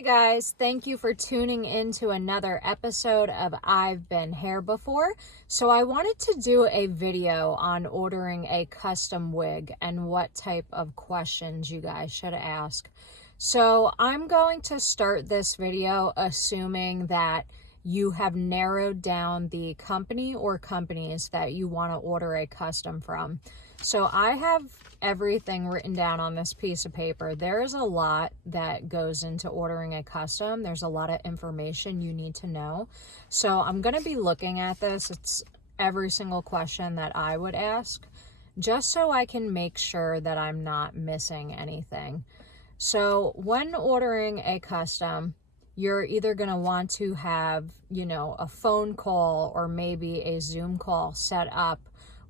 Hi guys, thank you for tuning in to another episode of I've Been Hair Before. So I wanted to do a video on ordering a custom wig and what type of questions you guys should ask. So I'm going to start this video assuming that you have narrowed down the company or companies that you want to order a custom from. So I have everything written down on this piece of paper. There's a lot that goes into ordering a custom. There's a lot of information you need to know. So I'm going to be looking at this. It's every single question that I would ask, just so I can make sure that I'm not missing anything. So when ordering a custom, you're either going to want to have, a phone call or maybe a Zoom call set up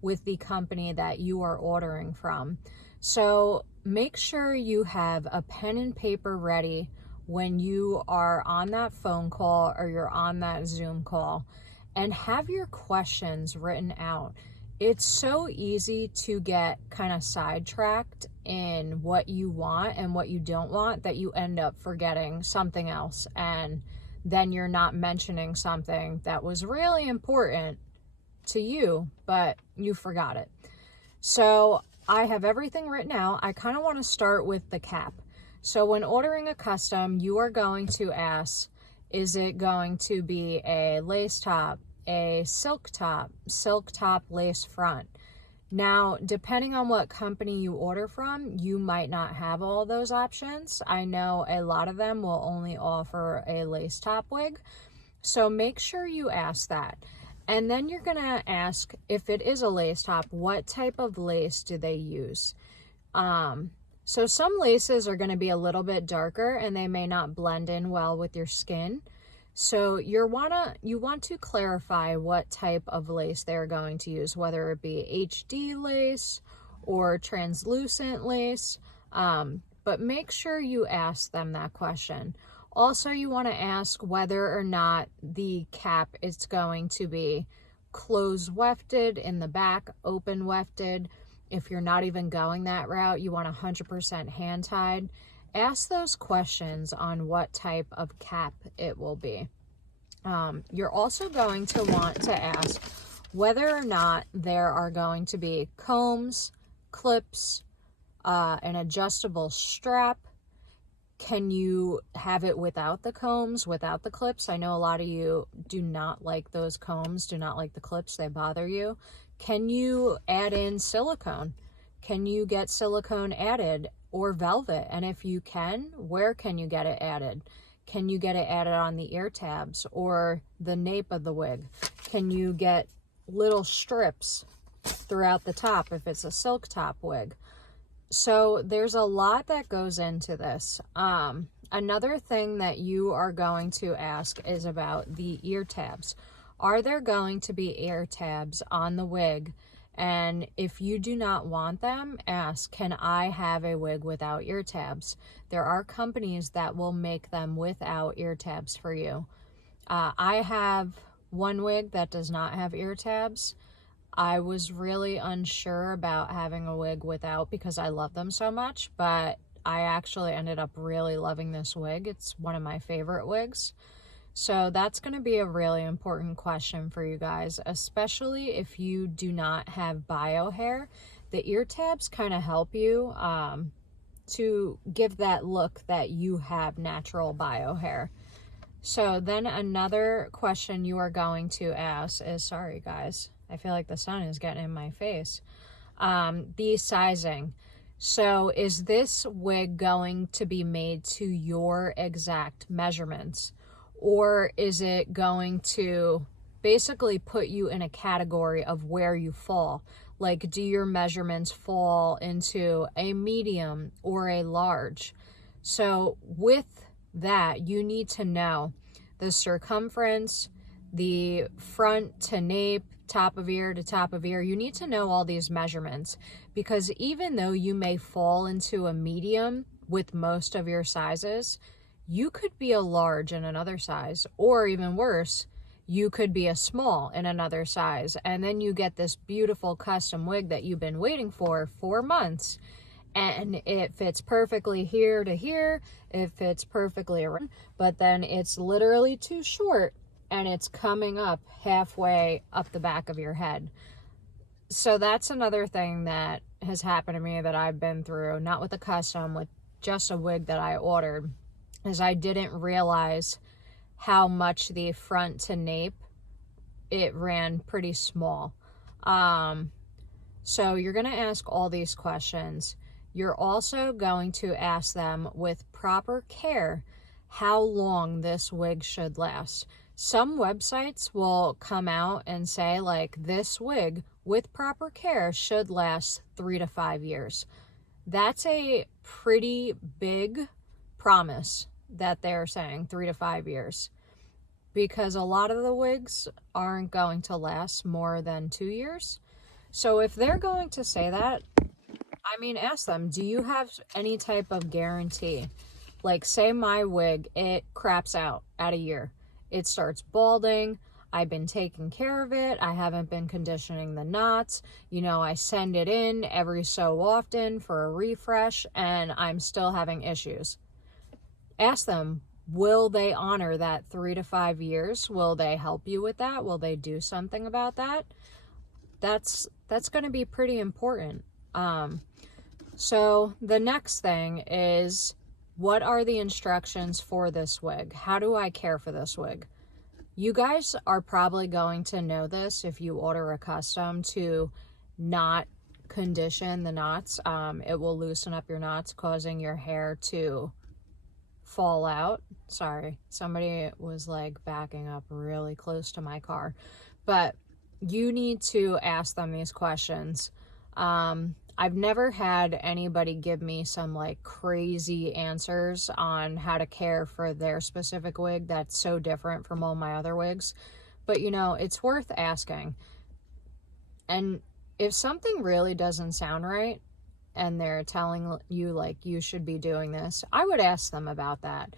with the company that you are ordering from. So make sure you have a pen and paper ready when you are on that phone call or you're on that Zoom call, and have your questions written out. It's so easy to get kind of sidetracked in what you want and what you don't want that you end up forgetting something else, and then you're not mentioning something that was really important to you, but you forgot it. So I have everything written out. I kind of want to start with the cap. So when ordering a custom, you are going to ask, is it going to be a lace top, a silk top lace front? Now, depending on what company you order from, you might not have all those options. I know a lot of them will only offer a lace top wig. So make sure you ask that. And then you're going to ask, if it is a lace top, what type of lace do they use? So some laces are going to be a little bit darker and they may not blend in well with your skin. So you want to clarify what type of lace they're going to use, whether it be HD lace or translucent lace. But make sure you ask them that question. Also, you want to ask whether or not the cap is going to be closed wefted in the back, open wefted. If you're not even going that route, you want 100% hand tied. Ask those questions on what type of cap it will be. You're also going to want to ask whether or not there are going to be combs, clips, an adjustable strap. Can you have it without the combs, without the clips? I know a lot of you do not like those combs, do not like the clips, they bother you. Can you add in silicone? Can you get silicone added or velvet? And if you can, where can you get it added? Can you get it added on the ear tabs or the nape of the wig? Can you get little strips throughout the top if it's a silk top wig? So there's a lot that goes into this. Another thing that you are going to ask is about the ear tabs. Are there going to be ear tabs on the wig? And if you do not want them, ask, can I have a wig without ear tabs? There are companies that will make them without ear tabs for you. I have one wig that does not have ear tabs. I was really unsure about having a wig without because I love them so much, but I actually ended up really loving this wig. It's one of my favorite wigs. So that's going to be a really important question for you guys, especially if you do not have bio hair. The ear tabs kind of help you to give that look that you have natural bio hair. So then another question you are going to ask is, sorry guys, I feel like the sun is getting in my face. The sizing. So is this wig going to be made to your exact measurements? Or is it going to basically put you in a category of where you fall? Like, do your measurements fall into a medium or a large? So with that, you need to know the circumference, the front to nape, top of ear to top of ear. You need to know all these measurements, because even though you may fall into a medium with most of your sizes, you could be a large in another size, or even worse, you could be a small in another size, and then you get this beautiful custom wig that you've been waiting for 4 months, and it fits perfectly here to here, it fits perfectly around, but then it's literally too short and it's coming up halfway up the back of your head. So that's another thing that has happened to me that I've been through, not with a custom, with just a wig that I ordered, is I didn't realize how much the front to nape, it ran pretty small. So you're going to ask all these questions. You're also going to ask them with proper care how long this wig should last. Some websites will come out and say, like, this wig with proper care should last 3 to 5 years. That's a pretty big promise that they're saying, 3 to 5 years, because a lot of the wigs aren't going to last more than 2 years. So if they're going to say that, I mean, ask them, do you have any type of guarantee? Like, say my wig, it craps out at a year. It starts balding. I've been taking care of it. I haven't been conditioning the knots. You know, I send it in every so often for a refresh, and I'm still having issues. Ask them, will they honor that 3 to 5 years? Will they help you with that? Will they do something about that? That's going to be pretty important. So the next thing is, what are the instructions for this wig? How do I care for this wig? You guys are probably going to know this if you order a custom, to not condition the knots. It will loosen up your knots, causing your hair to fall out. Sorry, somebody was like backing up really close to my car. But you need to ask them these questions. I've never had anybody give me some like crazy answers on how to care for their specific wig that's so different from all my other wigs. But you know, it's worth asking. And if something really doesn't sound right and they're telling you like you should be doing this, I would ask them about that,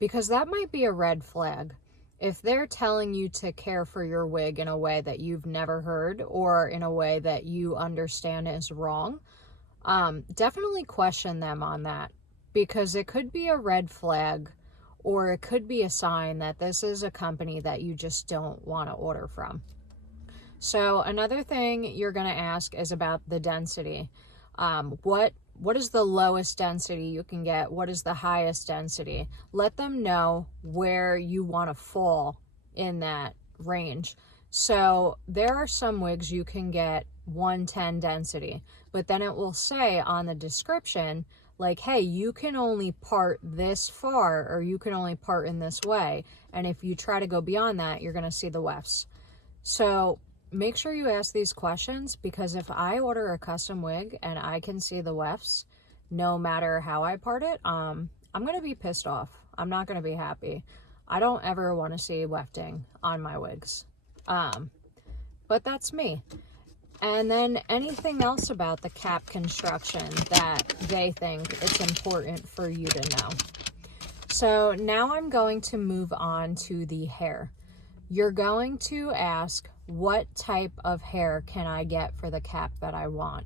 because that might be a red flag. If they're telling you to care for your wig in a way that you've never heard, or in a way that you understand is wrong, definitely question them on that, because it could be a red flag, or it could be a sign that this is a company that you just don't want to order from. So another thing you're going to ask is about the density. What is the lowest density you can get? What is the highest density? Let them know where you want to fall in that range. So there are some wigs you can get 110 density, but then it will say on the description, like, hey, you can only part this far, or you can only part in this way. And if you try to go beyond that, you're going to see the wefts. So make sure you ask these questions, because if I order a custom wig and I can see the wefts, no matter how I part it, I'm going to be pissed off. I'm not going to be happy. I don't ever want to see wefting on my wigs. But that's me. And then anything else about the cap construction that they think it's important for you to know. So now I'm going to move on to the hair. You're going to ask, what type of hair can I get for the cap that I want?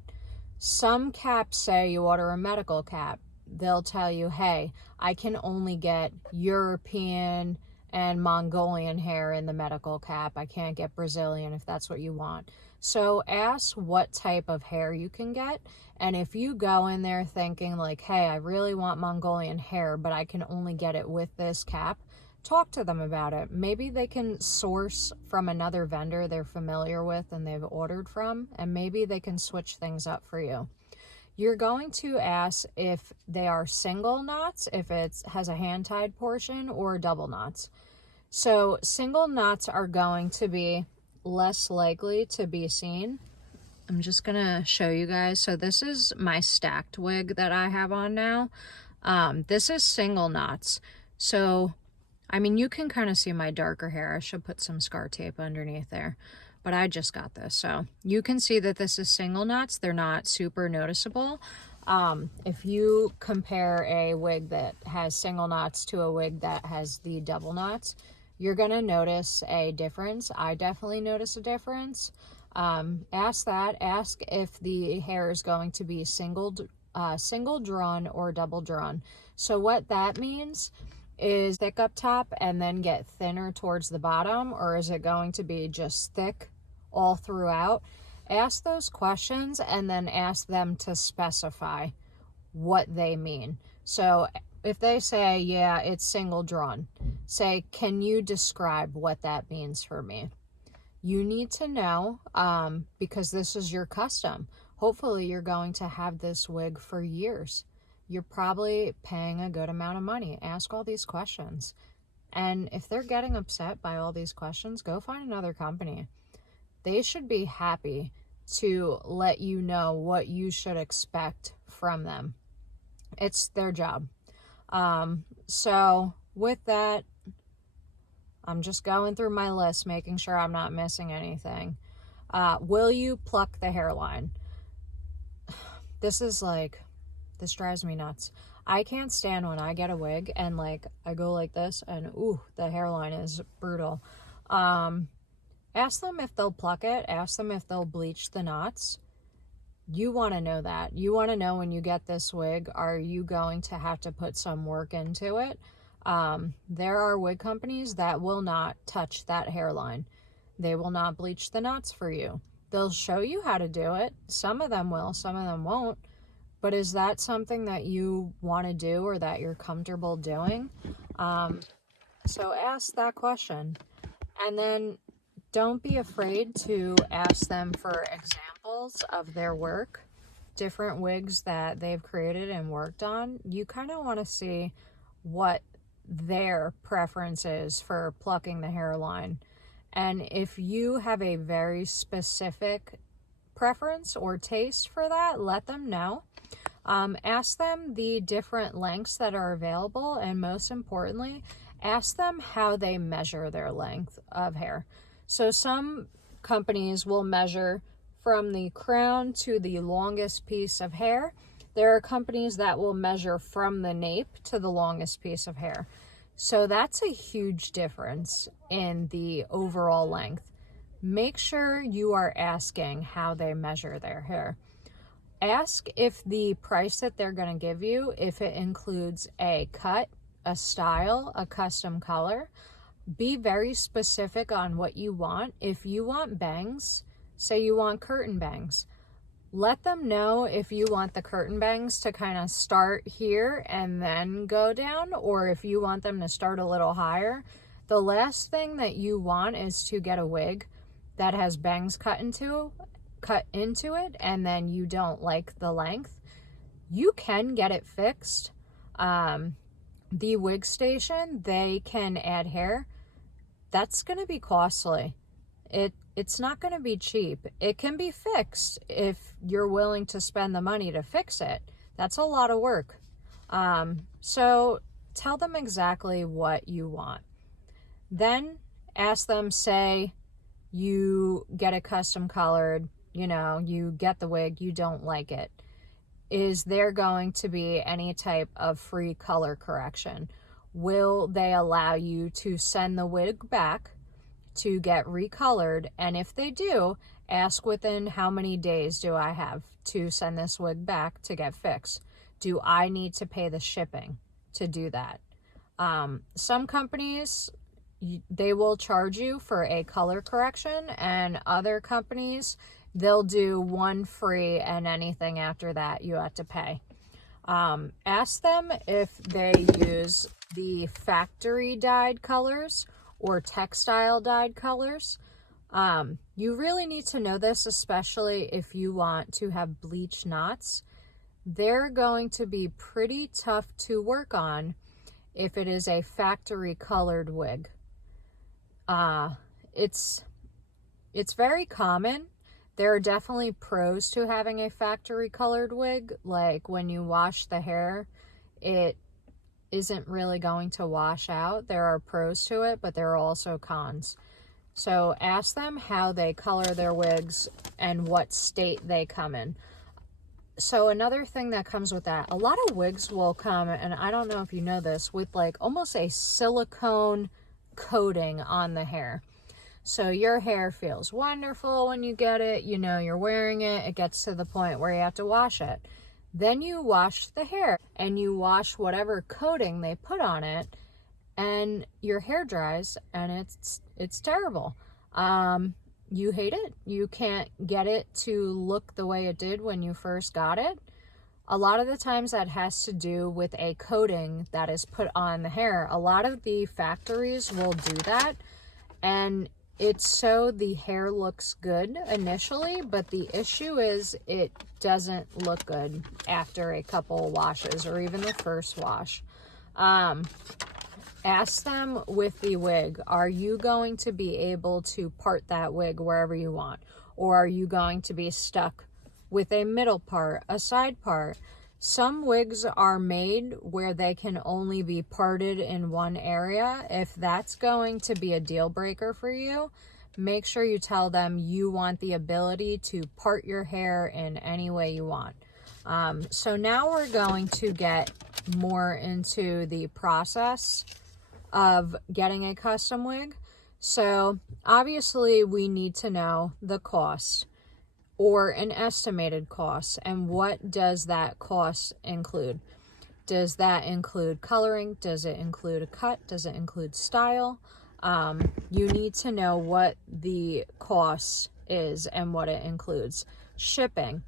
Some caps say you order a medical cap. They'll tell you, hey, I can only get European and Mongolian hair in the medical cap. I can't get Brazilian if that's what you want. So ask what type of hair you can get. And if you go in there thinking like, hey, I really want Mongolian hair, but I can only get it with this cap, talk to them about it. Maybe they can source from another vendor they're familiar with and they've ordered from, and maybe they can switch things up for you. You're going to ask if they are single knots, if it has a hand-tied portion, or double knots. So single knots are going to be less likely to be seen. I'm just gonna show you guys. So this is my stacked wig that I have on now. This is single knots. So I mean, you can kind of see my darker hair. I should put some scar tape underneath there, but I just got this. So you can see that this is single knots. They're not super noticeable. If you compare a wig that has single knots to a wig that has the double knots, you're going to notice a difference. I definitely notice a difference. Ask that. Ask if the hair is going to be singled single drawn or double drawn. So what that means is thick up top and then get thinner towards the bottom, or is it going to be just thick all throughout? Ask those questions and then ask them to specify what they mean. So if they say, yeah, it's single drawn, say, can you describe what that means for me? You need to know, because this is your custom. Hopefully you're going to have this wig for years. You're probably paying a good amount of money. Ask all these questions. And if they're getting upset by all these questions, go find another company. They should be happy to let you know what you should expect from them. It's their job. So with that, I'm just going through my list, making sure I'm not missing anything. Will you pluck the hairline? This drives me nuts. I can't stand when I get a wig and like I go like this and ooh, the hairline is brutal. Ask them if they'll pluck it. Ask them if they'll bleach the knots. You want to know that. You want to know when you get this wig, are you going to have to put some work into it? There are wig companies that will not touch that hairline. They will not bleach the knots for you. They'll show you how to do it. Some of them will, some of them won't. But is that something that you want to do or that you're comfortable doing? So ask that question. And then don't be afraid to ask them for examples of their work, different wigs that they've created and worked on. You kind of want to see what their preference is for plucking the hairline. And if you have a very specific preference or taste for that, let them know. Ask them the different lengths that are available, and most importantly, ask them how they measure their length of hair. So some companies will measure from the crown to the longest piece of hair. There are companies that will measure from the nape to the longest piece of hair. So that's a huge difference in the overall length. Make sure you are asking how they measure their hair. Ask if the price that they're going to give you, if it includes a cut, a style, a custom color. Be very specific on what you want. If you want bangs, say you want curtain bangs, let them know if you want the curtain bangs to kind of start here and then go down, or if you want them to start a little higher. The last thing that you want is to get a wig that has bangs cut into it and then you don't like the length. You can get it fixed. The wig station, they can add hair. That's going to be costly. It's not going to be cheap. It can be fixed if you're willing to spend the money to fix it. That's a lot of work. So tell them exactly what you want. Then ask them, say you get it custom colored, you get the wig, you don't like it. Is there going to be any type of free color correction? Will they allow you to send the wig back to get recolored? And if they do, ask within how many days do I have to send this wig back to get fixed? Do I need to pay the shipping to do that? Some companies, they will charge you for a color correction, and other companies, they'll do one free and anything after that you have to pay. Ask them if they use the factory dyed colors or textile dyed colors. You really need to know this, especially if you want to have bleach knots. They're going to be pretty tough to work on if it is a factory colored wig. It's very common. There are definitely pros to having a factory colored wig. Like when you wash the hair, it isn't really going to wash out. There are pros to it, but there are also cons. So ask them how they color their wigs and what state they come in. So another thing that comes with that, a lot of wigs will come, and I don't know if you know this, with like almost a silicone coating on the hair. So your hair feels wonderful when you get it, you're wearing it, it gets to the point where you have to wash it. Then you wash the hair and you wash whatever coating they put on it, and your hair dries and it's terrible. You hate it. You can't get it to look the way it did when you first got it. A lot of the times that has to do with a coating that is put on the hair. A lot of the factories will do that, and it's so the hair looks good initially, but the issue is it doesn't look good after a couple washes or even the first wash. Ask them with the wig, are you going to be able to part that wig wherever you want? Or are you going to be stuck with a middle part, a side part? Some wigs are made where they can only be parted in one area. If that's going to be a deal breaker for you, make sure you tell them you want the ability to part your hair in any way you want. So now we're going to get more into the process of getting a custom wig. So obviously we need to know the cost, or an estimated cost, and what does that cost include? Does that include coloring? Does it include a cut? Does it include style? You need to know what the cost is and what it includes. Shipping.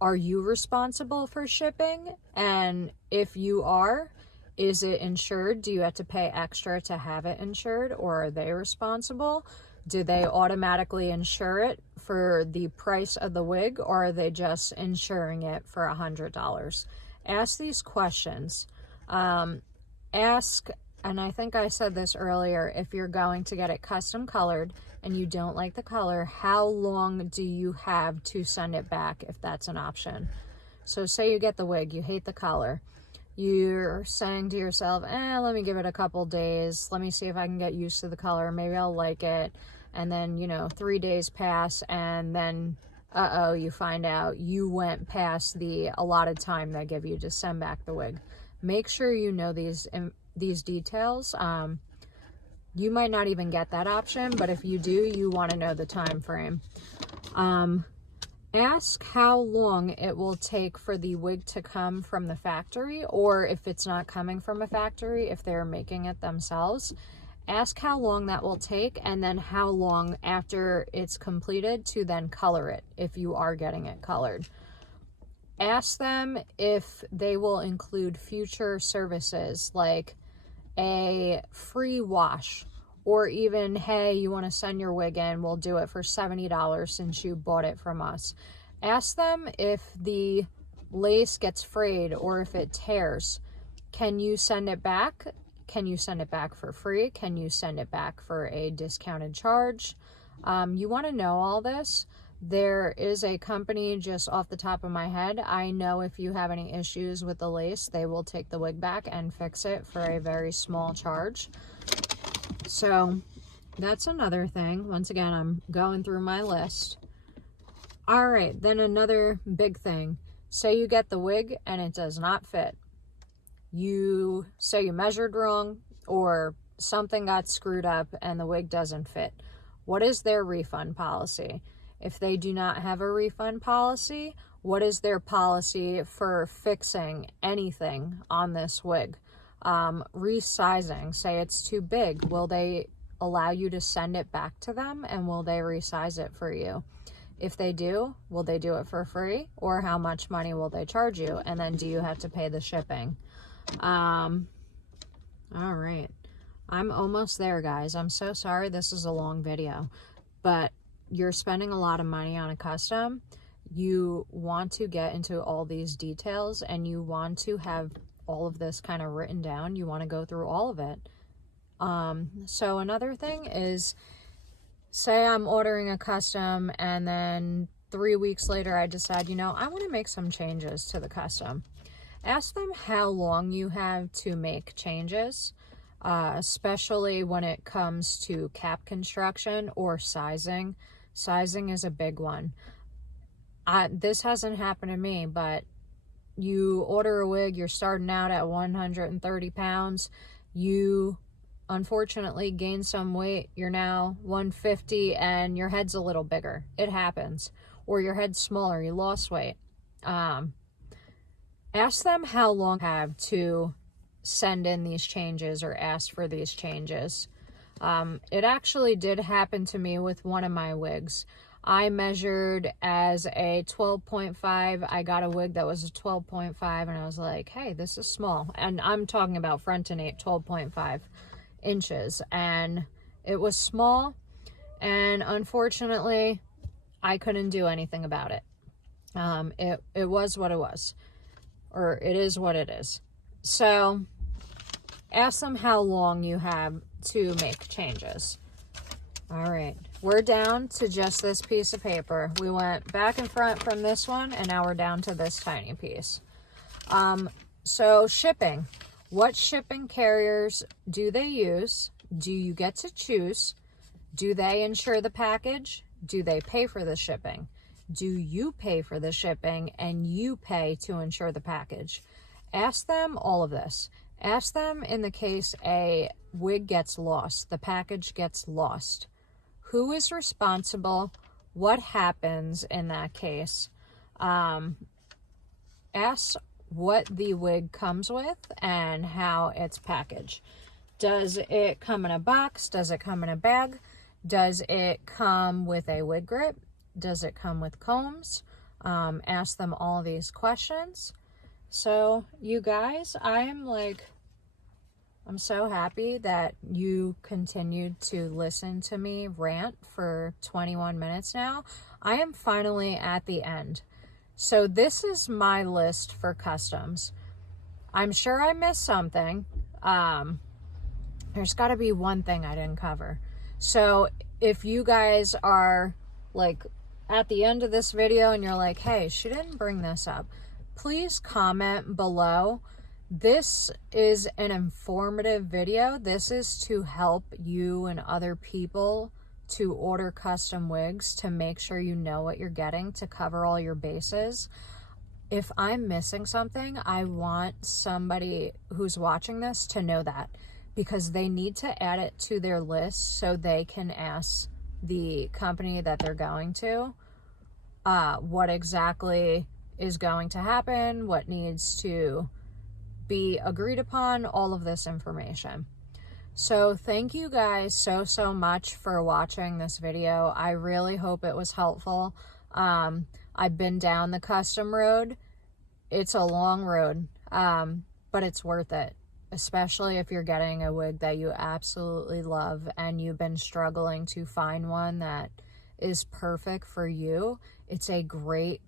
Are you responsible for shipping? And if you are, is it insured? Do you have to pay extra to have it insured, or are they responsible? Do they automatically insure it for the price of the wig, or are they just insuring it for $100? Ask these questions. Ask, and I think I said this earlier, if you're going to get it custom colored and you don't like the color, how long do you have to send it back if that's an option? So say you get the wig, you hate the color. You're saying to yourself, let me give it a couple days. Let me see if I can get used to the color. Maybe I'll like it. And then, 3 days pass, and then, you find out you went past the allotted time they give you to send back the wig. Make sure you know these details. You might not even get that option, but if you do, you want to know the time frame. Ask how long it will take for the wig to come from the factory, or if it's not coming from a factory, if they're making it themselves. Ask how long that will take, and then how long after it's completed to then color it, if you are getting it colored. Ask them if they will include future services like a free wash, or even, hey, you want to send your wig in, we'll do it for $70 since you bought it from us. Ask them if the lace gets frayed or if it tears. Can you send it back? Can you send it back for free? Can you send it back for a discounted charge? You want to know all this. There is a company just off the top of my head. I know if you have any issues with the lace, they will take the wig back and fix it for a very small charge. So that's another thing. Once again, I'm going through my list. All right, then another big thing. Say you get the wig and it does not fit. You say you measured wrong, or something got screwed up and the wig doesn't fit. What is their refund policy? If they do not have a refund policy, what is their policy for fixing anything on this wig? Resizing, say it's too big. Will they allow you to send it back to them, and will they resize it for you? If they do, will they do it for free, or how much money will they charge you? And then do you have to pay the shipping? All right. I'm almost there, guys. I'm so sorry this is a long video, but you're spending a lot of money on a custom. You want to get into all these details, and you want to have all of this kind of written down. You want to go through all of it. So another thing is, say I'm ordering a custom and then 3 weeks later I decide, I want to make some changes to the custom. Ask them how long you have to make changes, especially when it comes to cap construction or sizing. Sizing is a big one. This hasn't happened to me, but you order a wig, you're starting out at 130 pounds, you unfortunately gain some weight, you're now 150 and your head's a little bigger. It happens. Or your head's smaller, you lost weight. ask them how long you have to send in these changes or ask for these changes. It actually did happen to me with one of my wigs. I measured as a 12.5. I got a wig that was a 12.5 and I was like, hey, this is small. And I'm talking about front to nape, 12.5 inches. And it was small. And unfortunately, I couldn't do anything about it. It was what it was. Or it is what it is. So ask them how long you have to make changes. All right, we're down to just this piece of paper. We went back and front from this one, and now we're down to this tiny piece. So shipping. What shipping carriers do they use? Do you get to choose? Do they insure the package? Do they pay for the shipping? Do you pay for the shipping and you pay to insure the package? Ask them all of this. Ask them in the case a wig gets lost, the package gets lost. Who is responsible? What happens in that case? Ask what the wig comes with and how it's packaged. Does it come in a box? Does it come in a bag? Does it come with a wig grip? Does it come with combs? Ask them all these questions. So you guys, I'm so happy that you continued to listen to me rant for 21 minutes now. I am finally at the end. So this is my list for customs. I'm sure I missed something. There's got to be one thing I didn't cover. So if you guys are like at the end of this video and you're like, hey, she didn't bring this up, please comment below. This is an informative video. This is to help you and other people to order custom wigs, to make sure you know what you're getting, to cover all your bases. If I'm missing something, I want somebody who's watching this to know that, because they need to add it to their list so they can ask the company that they're going to what exactly is going to happen, what needs to be agreed upon, all of this information. So thank you guys so much for watching this video. I really hope it was helpful. I've been down the custom road. It's a long road, but it's worth it, especially if you're getting a wig that you absolutely love and you've been struggling to find one that is perfect for you. It's a great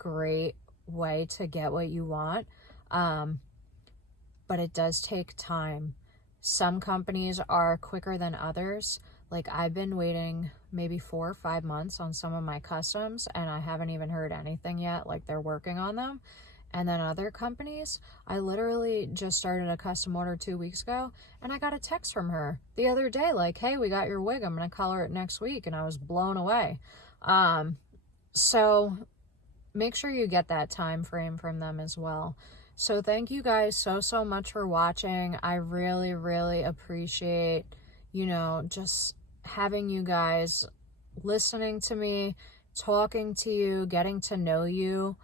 way to get what you want. But it does take time. Some companies are quicker than others. Like I've been waiting maybe 4 or 5 months on some of my customs and I haven't even heard anything yet, like they're working on them. And then other companies, I literally just started a custom order 2 weeks ago and I got a text from her the other day like, hey, we got your wig, I'm gonna color it next week, and I was blown away. So make sure you get that time frame from them as well. So thank you guys so much for watching. I really appreciate, just having you guys listening to me, talking to you, getting to know you.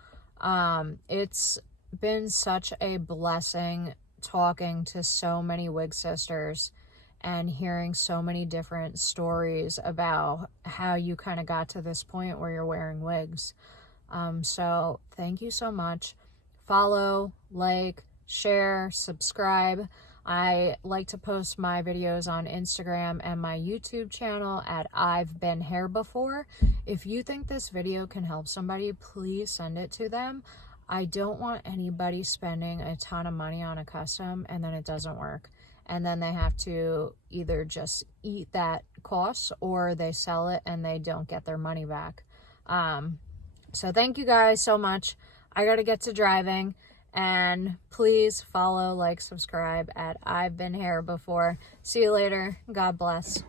It's been such a blessing talking to so many wig sisters and hearing so many different stories about how you kind of got to this point where you're wearing wigs. So thank you so much. Follow, like, share, subscribe. I like to post my videos on Instagram and my YouTube channel at I've Been Hair Before. If you think this video can help somebody, please send it to them. I don't want anybody spending a ton of money on a custom and then it doesn't work. And then they have to either just eat that cost or they sell it and they don't get their money back. So thank you guys so much. I gotta get to driving, and please follow, like, subscribe at I've Been Hair Before. See you later. God bless.